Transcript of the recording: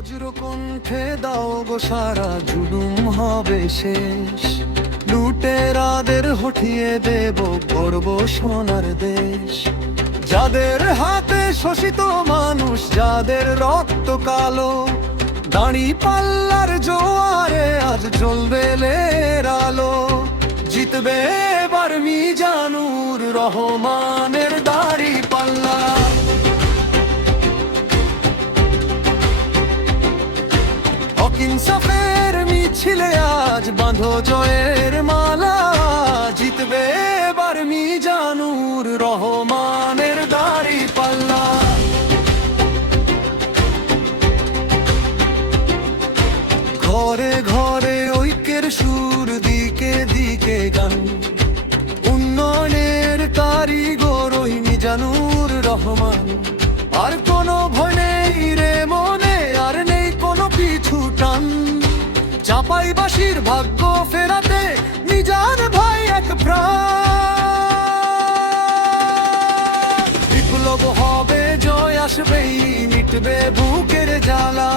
বজ্র কণ্ঠে দাও গো সারা, জুলুম হবে শেষ। লুটেরাদের হঠিয়ে দেব, গর্ব সোনার দেশ। যাদের হাতে শোষিত মানুষ, যাদের রক্ত কালো, দাঁড়ি পাল্লার জোয়ারে আজ জ্বলবে লের আলো। জিতবে এবার মিজানুর রহমানের দাড়ি পাল্লা। ইনসাফের মিছিলে আজ বাঁধো জয়ের মালা। জিতবে এবার মিজানুর রহমানের দাড়ি পাল্লা। ঘরে ঘরে ঐক্যের সুর, দিকে দিকে গান। উন্নয়নের কারিগর ওই মিজানুর রহমান। আর কোনো ভয় নেই রে মনে, আর নেই কোনো পিছু টান। চাপাইবাসীর ভাগ্য ফেরাতে মিজান ভাই এক প্রাণ। বিপ্লব হবে, জয় আসবেই, মিটবে বুকের জ্বালা।